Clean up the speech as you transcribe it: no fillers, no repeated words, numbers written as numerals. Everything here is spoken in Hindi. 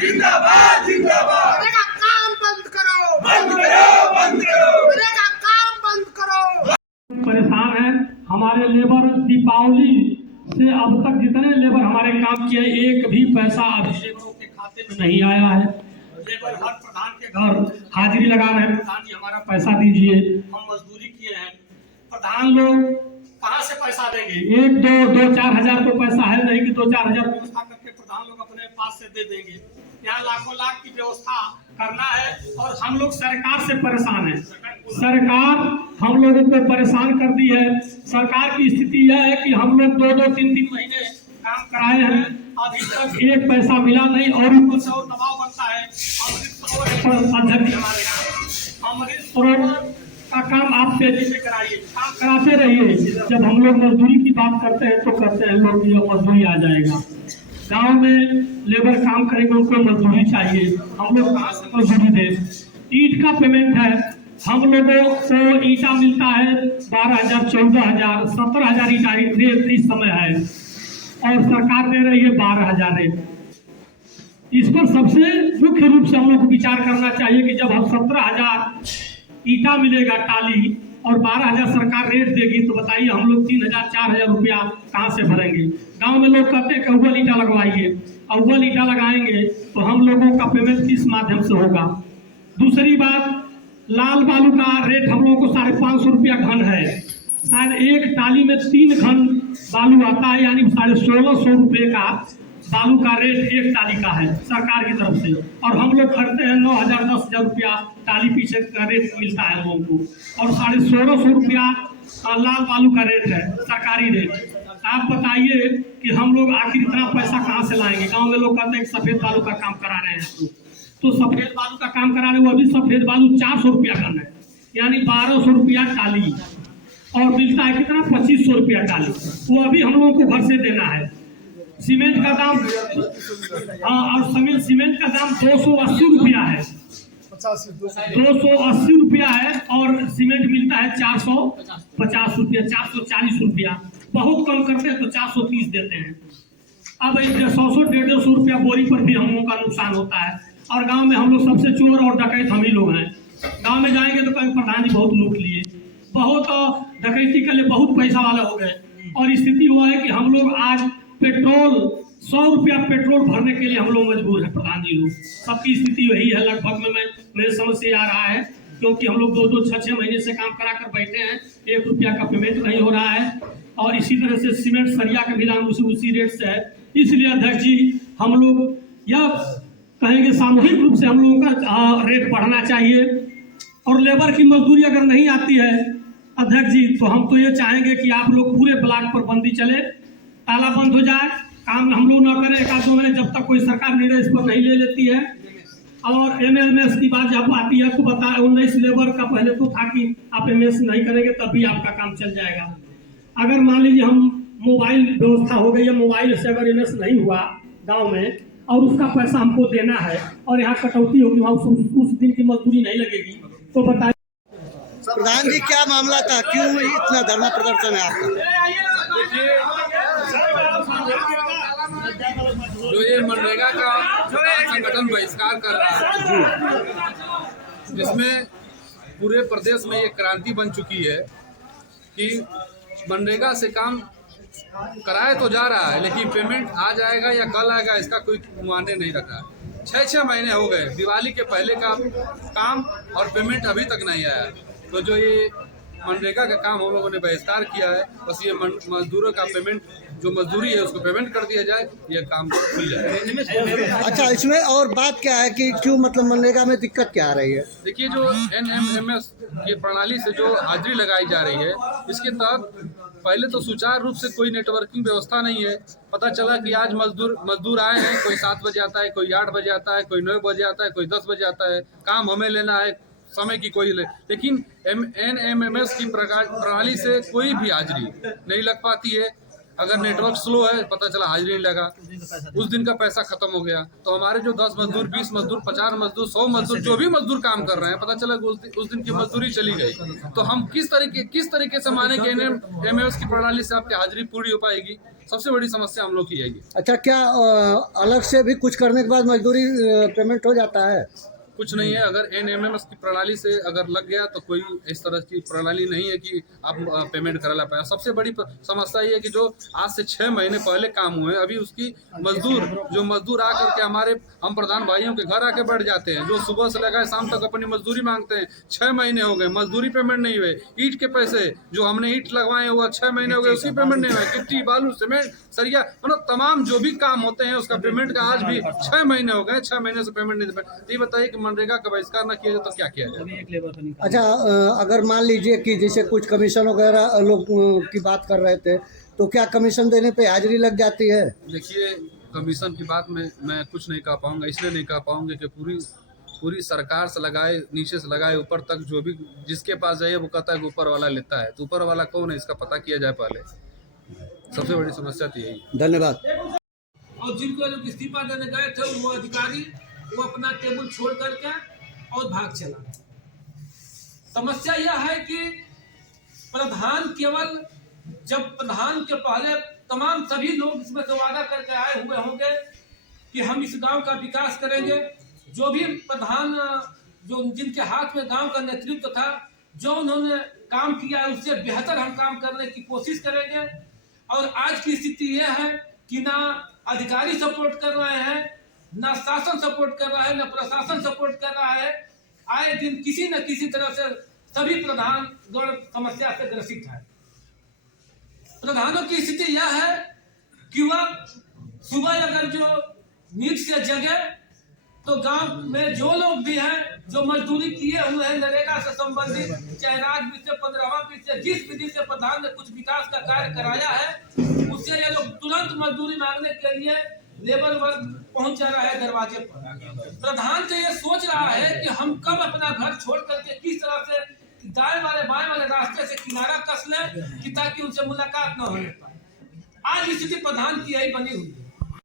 जिंदाबाद जिंदाबाद। काम बंद करो, बंद करो, बंद करो, काम बंद करो। परेशान है हमारे लेबर। दीपावली से अब तक जितने लेबर हमारे काम किए एक भी पैसा अभी लेबरों के खाते में नहीं आया है। लेबर हर प्रधान के घर हाजिरी लगा रहे हैं, प्रधान जी हमारा पैसा दीजिए, हम मजदूरी किए हैं। प्रधान लोग कहाँ से पैसा देंगे? 1-2-4 हजार तो पैसा है नहीं कि 2-4 हजार व्यवस्था करके प्रधान लोग अपने पास से दे देंगे। यहाँ लाखों लाख की व्यवस्था करना है और हम लोग सरकार से परेशान है। सरकार हम लोगों को परेशान कर दी है। सरकार की स्थिति यह है कि हम लोग 2-3 महीने काम कराए हैं, अभी तक एक पैसा मिला नहीं और ऊपर से और दबाव बनता है। अध्यक्ष हमारे यहाँ अमृत सरोवर का काम आप तेजी से कराइए, काम कराते रहिए। जब हम लोग मजदूरी की बात करते हैं तो कहते हैं लोग ये मजदूरी आ जाएगा। गांव में लेबर काम करेंगे, उनको मजदूरी चाहिए, हम लोग कहाँ से मजदूरी दें? ईंट का पेमेंट है, हम लोगों को ईंटा मिलता है 12,000, 14,000, 17,000 ईंटा रेट इस समय है और सरकार दे रही है 12,000 रेट। इस पर सबसे मुख्य रूप से हम लोग को विचार करना चाहिए कि जब हम 17,000 ईंटा मिलेगा टाली और 12,000 सरकार रेट देगी तो बताइए हम लोग 3,000-4,000 रुपया कहाँ से भरेंगे? गांव में लोग कहते हैं कि अव्वल ईंटा लगवाइए, अव्वल ईंटा लगाएंगे तो हम लोगों का पेमेंट किस माध्यम से होगा? दूसरी बात, लाल बालू का रेट हम लोगों को 550 रुपया घन है। शायद एक टाली में 3 घन बालू आता है, यानी 1,650 रुपये का बालू का रेट एक टाली का है सरकार की तरफ से, और हम लोग खरीदते हैं 9,000 10,000 रुपया टाली पीछे का रेट मिलता है लोगों को, और 1,650 रुपया लाल बालू का रेट है सरकारी रेट। आप बताइए कि हम लोग आखिर इतना पैसा कहाँ से लाएंगे? गांव में लोग कहते हैं कि सफेद बालू का काम करा रहे हैं, तो सफेद बालू का काम करा रहे हैं, वो अभी सफेद बालू 400 रुपया घन है, यानी 1,200 रुपया टाली, और मिलता है कितना? 2,500 रुपया टाली, वो अभी हम लोगों को घर से देना है। सीमेंट का दाम और सीमेंट का दाम 280 रुपया है, 280 रुपया है, और सीमेंट मिलता है 450 रुपया, 440 रुपया, बहुत कम करते हैं तो 430 देते हैं। अब 100-150 रुपया बोरी पर भी हम लोगों का नुकसान होता है, और गांव में हम लोग सबसे चोर और डकैत हम ही लोग हैं। गांव में जाएंगे तो कहीं प्रधान जी बहुत लूट लिए, बहुत डकैती के लिए बहुत पैसा वाले हो गए, और स्थिति हुआ है कि हम लोग आज पेट्रोल 100 रुपया पेट्रोल भरने के लिए हम लोग मजबूर है। प्रधान जी लोग सबकी स्थिति वही है लगभग में मेरे समझ से आ रहा है, क्योंकि हम लोग 2-6 महीने से काम करा कर बैठे हैं, 1 रुपया का पेमेंट नहीं हो रहा है, और इसी तरह से सीमेंट सरिया का भी दाम उसी रेट से है। इसलिए अध्यक्ष जी हम लोग यह कहेंगे सामूहिक रूप से हम लोगों का रेट बढ़ना चाहिए, और लेबर की मजदूरी अगर नहीं आती है अध्यक्ष जी तो हम तो ये चाहेंगे कि आप लोग पूरे ब्लॉक पर बंदी चले, ताला बंद हो जाए, काम हम लोग न करें 1-2 महीने, जब तक कोई सरकार निर्णय इस पर नहीं ले लेती है। और MLMS की बात जब आती है तो बता 19 लेबर का पहले तो था कि आप MS नहीं करेंगे तभी आपका काम चल जाएगा। अगर मान लीजिए हम मोबाइल व्यवस्था हो गई है, मोबाइल से अगर MS नहीं हुआ गाँव में और उसका पैसा हमको देना है और यहाँ कटौती होगी, वहाँ उस दिन की मजदूरी नहीं लगेगी, तो बताइए प्रधान जी क्या मामला था, क्यों इतना धरना प्रदर्शन है आपका? जो ये मनरेगा का संगठन बहिष्कार कर रहा है, जिसमें पूरे प्रदेश में ये क्रांति बन चुकी है कि मनरेगा से काम कराया तो जा रहा है, लेकिन पेमेंट आ जाएगा या कल आएगा इसका कोई मायने नहीं रखा है। 6 महीने हो गए, दिवाली के पहले का काम और पेमेंट अभी तक नहीं आया। तो जो ये मनरेगा का काम हम लोगों ने बहिष्कार किया है। बस ये मजदूरों का पेमेंट, जो मजदूरी है उसको पेमेंट कर दिया जाए, ये काम खुल जाए। अच्छा, इसमें और बात क्या है कि क्यों मतलब मनरेगा में दिक्कत क्या आ रही है? देखिए, जो NMMS की प्रणाली से जो हाजिरी लगाई जा रही है, इसके तहत पहले तो सुचारू रूप से कोई नेटवर्किंग व्यवस्था नहीं है। पता चला कि आज मजदूर आए हैं, कोई 7 बजे आता है, कोई 8 बजे आता है, कोई 9 बजे आता है, कोई 10 बजे आता है, काम हमें लेना है, समय की कोई लेकिन NMMS की प्रणाली से कोई भी हाजिरी नहीं लग पाती है। अगर नेटवर्क स्लो है, पता चला हाजिरी नहीं लगा, उस दिन का पैसा खत्म हो गया। तो हमारे जो 10 मजदूर, 20 मजदूर, 50 मजदूर, 100 मजदूर, जो भी मजदूर काम कर रहे हैं, पता चला उस दिन की मजदूरी चली गई। तो हम किस तरीके से माने कि NMMS की प्रणाली से आपकी हाजिरी पूरी हो पाएगी? सबसे बड़ी समस्या हम लोग की है। अच्छा, क्या अलग से भी कुछ करने के बाद मजदूरी पेमेंट हो जाता है? कुछ नहीं है। अगर NMMS की प्रणाली से अगर लग गया तो कोई इस तरह की प्रणाली नहीं है कि आप पेमेंट करा ला पाए। सबसे बड़ी समस्या ये है कि जो आज से 6 महीने पहले काम हुए, अभी उसकी मजदूर आकर के हम प्रधान भाइयों के घर आके बैठ जाते हैं, जो सुबह से लगाए शाम तक अपनी मजदूरी मांगते हैं। 6 महीने हो गए, मजदूरी पेमेंट नहीं हुए। ईंट के पैसे जो हमने ईंट लगवाए हुआ 6 महीने हो गए, उसकी पेमेंट नहीं हुए। गिट्टी, बालू, सीमेंट, सरिया, मतलब तमाम जो भी काम होते हैं उसका पेमेंट का आज भी 6 महीने हो गए, 6 महीने से पेमेंट नहीं दे पाए। ये बताइए कि मनरेगा का बहिष्कार न किया जाए तो क्या किया जाए? अच्छा, अगर मान लीजिए कि जैसे कुछ कमीशन वगैरह लोग की बात कर रहे थे, तो क्या कमीशन देने पे हाजिरी लग जाती है? देखिए, कमीशन की बात में मैं कुछ नहीं कह पाऊंगा। इसलिए नहीं कह पाऊंगा कि पूरी सरकार से लगाए, नीचे से लगाए ऊपर तक, जो भी जिसके पास जाइए वो कहता है कि ऊपर वाला लेता है। तो ऊपर वाला कौन है, इसका पता किया जाए पहले। सबसे बड़ी समस्या तो यही। धन्यवाद। और जिनको लोग इस्तीफा देने गए थे, वो अधिकारी वो अपना टेबल छोड़ करके और भाग चला। समस्या यह है कि प्रधान केवल, जब प्रधान के पहले तमाम सभी लोग इसमें से वादा करके आए हुए होंगे कि हम इस गांव का विकास करेंगे, जो भी प्रधान जिनके हाथ में गांव का नेतृत्व था, जो उन्होंने काम किया है उससे बेहतर हम काम करने की कोशिश करेंगे। और आज की स्थिति यह है कि ना अधिकारी सपोर्ट कर रहे हैं, ना शासन सपोर्ट कर रहा है, ना प्रशासन सपोर्ट कर रहा है। आए दिन किसी न किसी तरह से सभी प्रधान गण समस्या से ग्रसित है। प्रधानों की स्थिति यह है कि वह सुबह अगर जो नींद से जगे तो गांव में जो लोग भी हैं, जो मजदूरी किए हुए हैं नरेगा से संबंधित, चाहे राजविधि से 15वां विधि से, जिस विधि से प्रधान ने कुछ विकास का कार्य कराया है, उससे ये लोग तुरंत मजदूरी मांगने के लिए लेबर वर्ग पहुंच जा रहा है दरवाजे पर। प्रधान तो ये सोच रहा है कि हम कब अपना घर छोड़ करके किस तरह से दाएं वाले बाएं वाले रास्ते से किनारा कस लें कि ताकि उनसे मुलाकात न हो पाए। आज स्थिति प्रधान की यही बनी हुई है।